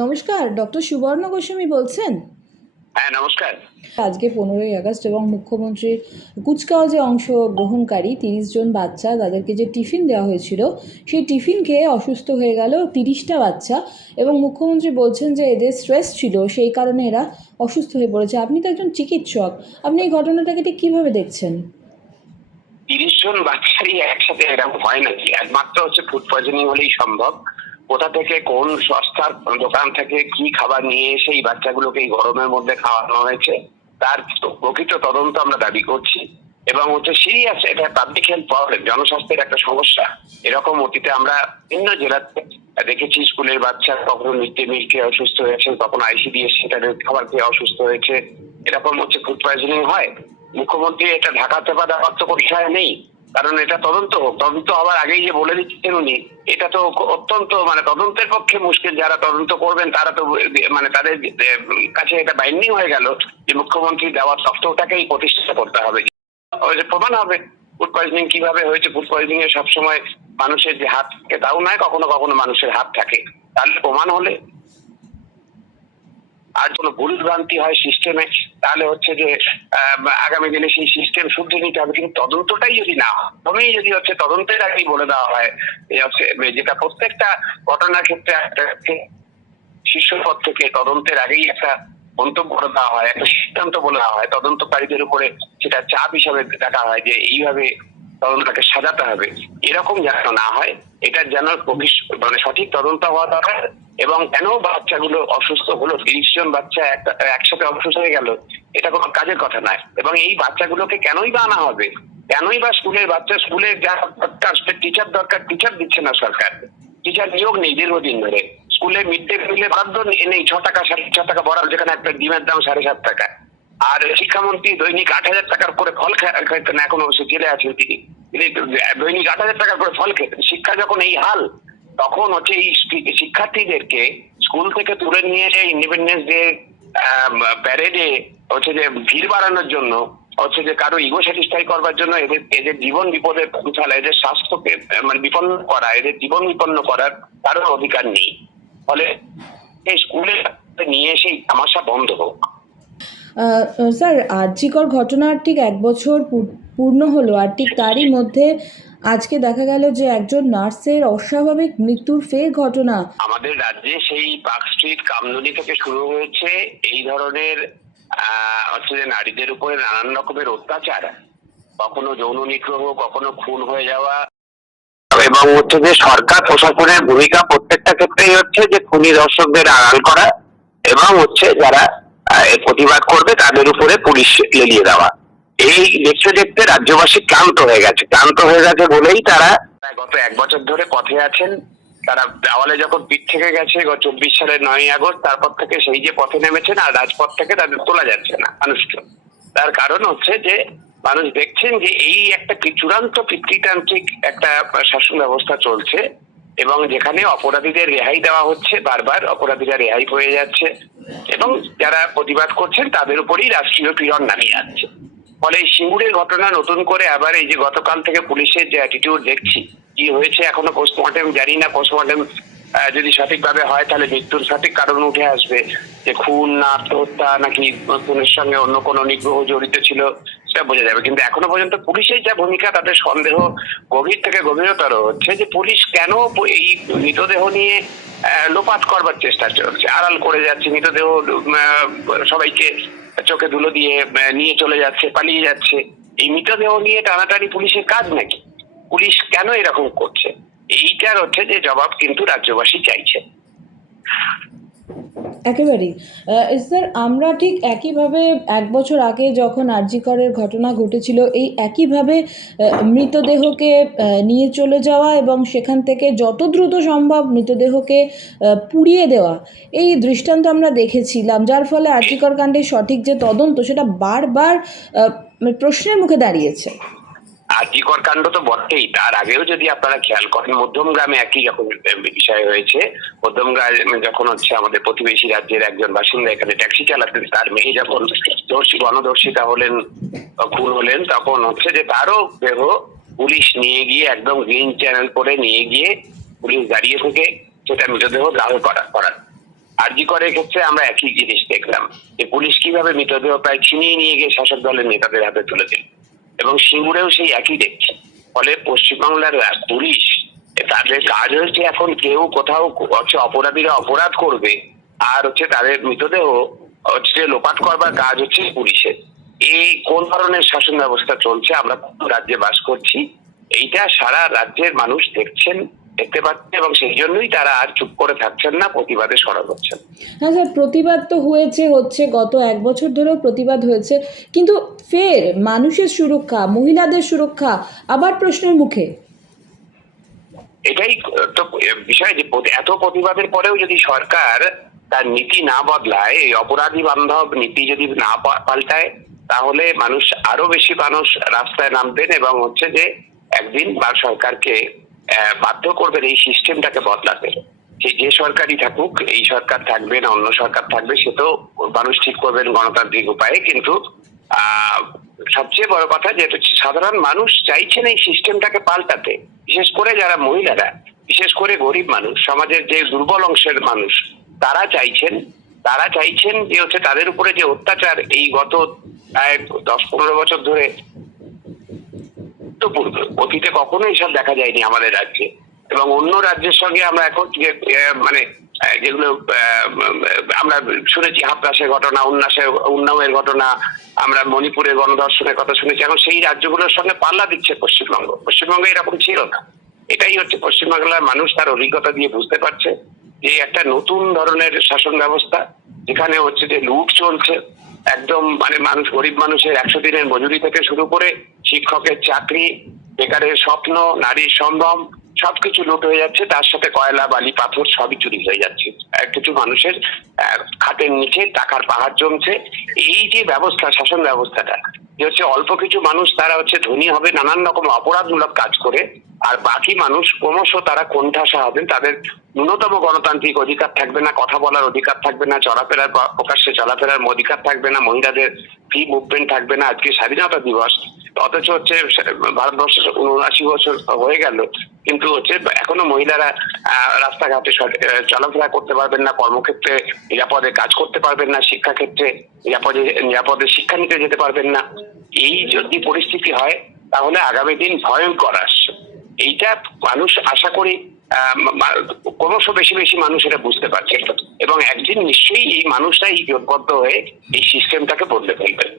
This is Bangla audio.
নমস্কার ডক্টর সুবর্ণ গোস্বামী বলছেন? হ্যাঁ নমস্কার। আজকে পনেরোই আগস্ট এবং মুখ্যমন্ত্রীর কুচকাওয়াজে অংশ গ্রহণকারী তিরিশ জন বাচ্চা তাদেরকে যে টিফিন দেওয়া হয়েছিল সেই টিফিন খেয়ে অসুস্থ হয়ে গেল তিরিশটা বাচ্চা এবং মুখ্যমন্ত্রী বলছেন যে এদের স্ট্রেস ছিল সেই কারণে এরা অসুস্থ হয়ে পড়েছে। আপনি তো একজন চিকিৎসক আপনি এই ঘটনাটাকে ঠিক কীভাবে দেখছেন? তিরিশ জন বাচ্চারই একসাথে এরকম হয় নাকি? একমাত্র হচ্ছে ফুড পয়জনিং হলেই সম্ভব। কোথা থেকে, কোন সস্তার দোকান থেকে কি খাবার নিয়ে এসে এই বাচ্চাগুলোকে এই গরমের মধ্যে খাওয়ানো হয়েছে, তার প্রকৃত তদন্ত আমরা দাবি করছি। এবং হচ্ছে সিরিয়াস এটা পাবলিক হেলথ প্রবলেম জনস্বাস্থ্যের একটা সমস্যা। এরকম অতীতে আমরা ভিন্ন জেলাতে দেখেছি স্কুলের বাচ্চা কখনো মিড ডে মিল খেয়ে অসুস্থ হয়েছে, কখনো আইসিডিএস সেন্টারের খাবার খেয়ে অসুস্থ হয়েছে। এরকম হচ্ছে ফুড পয়জনিং হয়। মুখ্যমন্ত্রী এটা ঢাকা চাপা দেওয়ার তো নেই, কারণ এটা তদন্ত হোক তদন্ত হওয়ার আগেই যে বলে দিচ্ছেন উনি এটা তো অত্যন্ত মানে তদন্তের পক্ষে মুশকিল, যারা তদন্ত করবেন তারা তো মানে তাদের কাছে এটা বাইন্ডিং হয়ে গেল যে মুখ্যমন্ত্রী দেওয়ার তত্ত্বটাকেই প্রতিষ্ঠা করতে হবে। প্রমাণ হবে ফুড পয়জনিং কীভাবে হয়েছে ফুড পয়জনিং এ সবসময় মানুষের যে হাত থাকে তাও নয়, কখনো কখনো মানুষের হাত থাকে। তাহলে প্রমাণ হলে আর কোনো ভুল ভ্রান্তি হয় সিস্টেমে তাহলে হচ্ছে যে আগামী দিনে সেই সিস্টেম শুধরে নিতে হবে। কিন্তু তদন্তটাই যদি না, প্রথমেই যদি হচ্ছে তদন্তের আগেই বলে দেওয়া হয় যেটা প্রত্যেকটা ঘটনার ক্ষেত্রে একটা শীর্ষ পদ থেকে তদন্তের আগেই একটা মন্তব্য করে দেওয়া হয়, একটা সিদ্ধান্ত বলে দেওয়া হয়। তদন্তকারীদের উপরে সেটা চাপ হিসাবে দেখা হয় যে, এইভাবে তদন্তটাকে সাজাতে হবে। এরকম যেন না হয়, এটা যেন মানে সঠিক তদন্ত হওয়া দরকার এবং কেন বাচ্চাগুলো অসুস্থ হলো, তিরিশ জন বাচ্চা একসাথে অসুস্থ হয়ে গেল, এটা কোনো কাজের কথা নয়। এবং এই বাচ্চাগুলোকে কেনই বা আনা হবে? কেনই বা স্কুলের বাচ্চা, স্কুলের যা দরকার টিচার দরকার টিচার দিচ্ছে না সরকার। টিচার নিয়োগ নেই দীর্ঘদিন ধরে। স্কুলে মিড ডে মিলে বাধ্য নেই, ছ টাকা সাড়ে ছ টাকা বরাল যেখানে একটা ডিমের দাম সাড়ে সাত টাকা। আর শিক্ষামন্ত্রী দৈনিক আট হাজার টাকার করে ফল খেতেন, এখন অবশ্য জেলে আছেন তিনি। দৈনিক আট হাজার টাকার করে ফল খেতেন। শিক্ষা যখন এই হাল, তখন হচ্ছে এই শিক্ষার্থীদেরকে স্কুল থেকে তুলে নিয়ে এসে ইন্ডিপেন্ডেন্স ডে প্যারেডে হচ্ছে যে ভিড় বাড়ানোর জন্য, হচ্ছে যে কারও ইগো স্যাটিসফাই করবার জন্য এদের এদের জীবন বিপদে পৌঁছালা এদের স্বাস্থ্যকে মানে বিপন্ন করা, এদের জীবন বিপন্ন করার কারোর অধিকার নেই। ফলে এই স্কুলে নিয়ে এসে এই তামাশা বন্ধ হোক। স্যার আর্যিকর ঘটনার ঠিক এক বছর পূর্ণ হলো আর ঠিক তারই মধ্যে আজকে দেখা গেল যে একজন নার্সের অস্বাভাবিক মৃত্যুর ফের ঘটনা। আমাদের রাজ্যে সেই পার্ক স্ট্রিট কামদুনি থেকে শুরু হয়েছে। এই ধরনের হচ্ছে যে নারীদের উপরে নানান রকমের অত্যাচার। কখনো যৌন নিগ্রহ, কখনো খুন হয়ে যাওয়া। এবং হচ্ছে যে সরকার, প্রশাসনের ভূমিকা প্রত্যেকটা ক্ষেত্রেই হচ্ছে যে খুনি দর্শকদের আড়াল করা এবং হচ্ছে যারা প্রতিবাদ করবে, তাদের উপরে পুলিশ লেলিয়ে দেওয়া। এই দেখতে দেখতে রাজ্যবাসী ক্লান্ত হয়ে গেছে। ক্লান্ত হয়ে গেছে বলেই তারা গত এক বছর ধরে পথে আছেন। তারা দেওয়ালে যখন পিঠ থেকে গেছে চব্বিশ সালের নয় আগস্ট, তারপর থেকে সেই যে পথে নেমেছেন আর রাজপথ থেকে তাদের তোলা যাচ্ছে না মানুষকে তার কারণ হচ্ছে যে মানুষ দেখছেন যে এই একটা চূড়ান্ত পিতৃতান্ত্রিক একটা শাসন ব্যবস্থা চলছে। এবং যেখানে অপরাধীদের রেহাই দেওয়া হচ্ছে, বারবার অপরাধীরা রেহাই হয়ে যাচ্ছে এবং যারা প্রতিবাদ করছেন তাদের উপরেই রাষ্ট্রীয় পীড়ন নামিয়ে যাচ্ছে ফলে সিঙ্গুরের ঘটনা নতুন করে আবার এই যে গতকাল থেকে পুলিশের যে অ্যাটিটিউড দেখছি, কি হয়েছে এখনও পোস্টমর্টেম জানি না পোস্টমর্টেম যদি সঠিকভাবে হয় তাহলে মৃত্যুর সঠিক কারণ উঠে আসবে। যে খুন, না আত্মহত্যা, নাকি খুনের সঙ্গে অন্য কোনো নিগ্রহ জড়িত ছিল, সেটা বোঝা যাবে। কিন্তু এখনও পর্যন্ত পুলিশের যা ভূমিকা, তাতে সন্দেহ গভীর থেকে গভীরতর হচ্ছে যে পুলিশ কেন এই মৃতদেহ নিয়ে লোপাট করবার চেষ্টা চলছে। আড়াল করে যাচ্ছে, মৃতদেহ সবাইকে চোখে ধুলো দিয়ে নিয়ে চলে যাচ্ছে, পালিয়ে যাচ্ছে। এই মৃতদেহ নিয়ে টানাটানি পুলিশের কাজ নাকি? পুলিশ কেন এরকম করছে? এইটার হচ্ছে যে জবাব কিন্তু রাজ্যবাসী চাইছে। একেবারেই। স্যার, আমরা ঠিক একইভাবে এক বছর আগে যখন আরজিকরের ঘটনা ঘটেছিল, এই একইভাবে মৃতদেহকে নিয়ে চলে যাওয়া এবং সেখান থেকে যত দ্রুত সম্ভব মৃতদেহকে পুড়িয়ে দেওয়া, এই দৃষ্টান্ত আমরা দেখেছিলাম, যার ফলে আরজিকর কাণ্ডের সঠিক যে তদন্ত, সেটা বারবার প্রশ্নের মুখে দাঁড়িয়েছে। আর্যিকর কাণ্ড তো বটেই। তার আগেও যদি আপনারা খেয়াল করেন মধ্যম গ্রামে একই রকম বিষয় হয়েছে। মধ্যম গ্রামে যখন হচ্ছে আমাদের প্রতিবেশী রাজ্যের একজন বাসিন্দা এখানে ট্যাক্সি চালাতেন, তার মেয়ে যখন দর্শী, গণদর্শিতা হলেন খুন হলেন, তখন হচ্ছে যে তারও দেহ পুলিশ নিয়ে গিয়ে, একদম গ্রিন চ্যানেল করে নিয়ে গিয়ে পুলিশ দাঁড়িয়ে থেকে সেটা মৃতদেহ দাহ করা করার আরজি করের ক্ষেত্রে আমরা একই জিনিস দেখলাম, যে পুলিশ কীভাবে মৃতদেহ প্রায় ছিনিয়ে নিয়ে গিয়ে শাসক দলের নেতাদের হাতে তুলে দিল। এবং সিঙ্গুরেও সেই একই দেখছি। ফলে পশ্চিমবাংলার পুলিশ তাদের কাজ হচ্ছে এখন কেউ কোথাও হচ্ছে অপরাধীরা অপরাধ করবে, আর হচ্ছে তাদের মৃতদেহ হচ্ছে লোপাট করবার কাজ হচ্ছে পুলিশের। এই কোন ধরনের শাসন ব্যবস্থা চলছে? আমরা রাজ্যে বাস করছি। এইটা সারা রাজ্যের মানুষ দেখছেন, দেখতে পাচ্ছেন এবং সেই জন্যই তারা আর চুপ করে থাকছেন না, প্রতিবাদে সরব হচ্ছেন। হ্যাঁ স্যার, প্রতিবাদ তো হয়েছে, হচ্ছে গত এক বছর ধরেও প্রতিবাদ হয়েছে। কিন্তু ফের মানুষের সুরক্ষা, মহিলাদের সুরক্ষা, আবার প্রশ্নের মুখে। এটাই তো বিষয় যে এত প্রতিবাদের পরেও যদি সরকার তার নীতি না বদলায়, এই অপরাধী বান্ধব নীতি যদি না পাল্টায়, তাহলে মানুষ আরও বেশি মানুষ রাস্তায় নামবেন এবং হচ্ছে যে একদিন বা সরকারকে বাধ্য করবেন এই সিস্টেমটাকে বদলাতে। সে যে সরকারই থাকুক, এই সরকার থাকবে না, অন্য সরকার থাকবে, সে তো মানুষ ঠিক করবেন গণতান্ত্রিক উপায়ে, কিন্তু সবচেয়ে বড় কথা যে সাধারণ মানুষ চাইছেন এই সিস্টেমটাকে পাল্টাতে, বিশেষ করে যারা মহিলারা, বিশেষ করে গরিব মানুষ, সমাজের যে দুর্বল অংশের মানুষ, তারা চাইছেন তারা চাইছেন যে হচ্ছে তাদের উপরে যে অত্যাচার এই গত, প্রায় দশ পনেরো বছর ধরে অতীতে কখনো এসব দেখা যায়নি আমাদের রাজ্যে। এবং অন্য রাজ্যের সঙ্গে আমরা এখন যে মানে যেগুলো আমরা শুনেছি হাবদাসের ঘটনা, উন্নাসের, উন্নাওয়ের ঘটনা, আমরা মণিপুরের গণধর্ষণের কথা শুনেছি। এখন সেই রাজ্যগুলোর সঙ্গে পাল্লা দিচ্ছে পশ্চিমবঙ্গ। পশ্চিমবঙ্গে এরকম ছিল না। এটাই হচ্ছে পশ্চিমবাংলার মানুষ তার অভিজ্ঞতা দিয়ে বুঝতে পারছে যে একটা নতুন ধরনের শাসন ব্যবস্থা, যেখানে হচ্ছে যে লুট চলছে। একদম মানে মানুষ, গরিব মানুষের একশো দিনের মজুরি থেকে শুরু করে শিক্ষকের চাকরি, বেকারের স্বপ্ন, নারীর সম্ভ্রম সবকিছু লুট হয়ে যাচ্ছে, তার সাথে কয়লা, বালি, পাথর সবই চুরি হয়ে যাচ্ছে। কিছু মানুষের খাটের নিচে টাকার পাহাড় জমছে। এই যে ব্যবস্থা, শাসন ব্যবস্থাটা, যে হচ্ছে অল্প কিছু মানুষ তারা হচ্ছে ধনী হবে, নানান রকম অপরাধমূলক কাজ করে, আর বাকি মানুষ ক্রমশ তারা কোণঠাসা হবেন, তাদের ন্যূনতম গণতান্ত্রিক অধিকার থাকবে না, কথা বলার অধিকার থাকবে না, চলাফেরার প্রকাশ্যে চলাফেরার অধিকার থাকবে না, মহিলাদের ফ্রি মুভমেন্ট থাকবে না। আজকে স্বাধীনতা দিবস অথচ হচ্ছে ভারতবর্ষে উনআশি বছর হয়ে গেল, কিন্তু হচ্ছে এখনও মহিলারা রাস্তাঘাটে চলাফেরা করতে পারবেন না, কর্মক্ষেত্রে নিরাপদে কাজ করতে পারবেন না, শিক্ষাক্ষেত্রে নিরাপদে নিরাপদে শিক্ষা নিতে যেতে পারবেন না। এই যদি পরিস্থিতি হয়, তাহলে আগামী দিন ভয়ঙ্কর আসছে। এইটা মানুষ আশা করি ক্রমশ বেশি বেশি মানুষ এটা বুঝতে পারছে। এবং একদিন নিশ্চয়ই এই মানুষরাই জোটবদ্ধ হয়ে এই সিস্টেমটাকে বদলে ফেলবেন।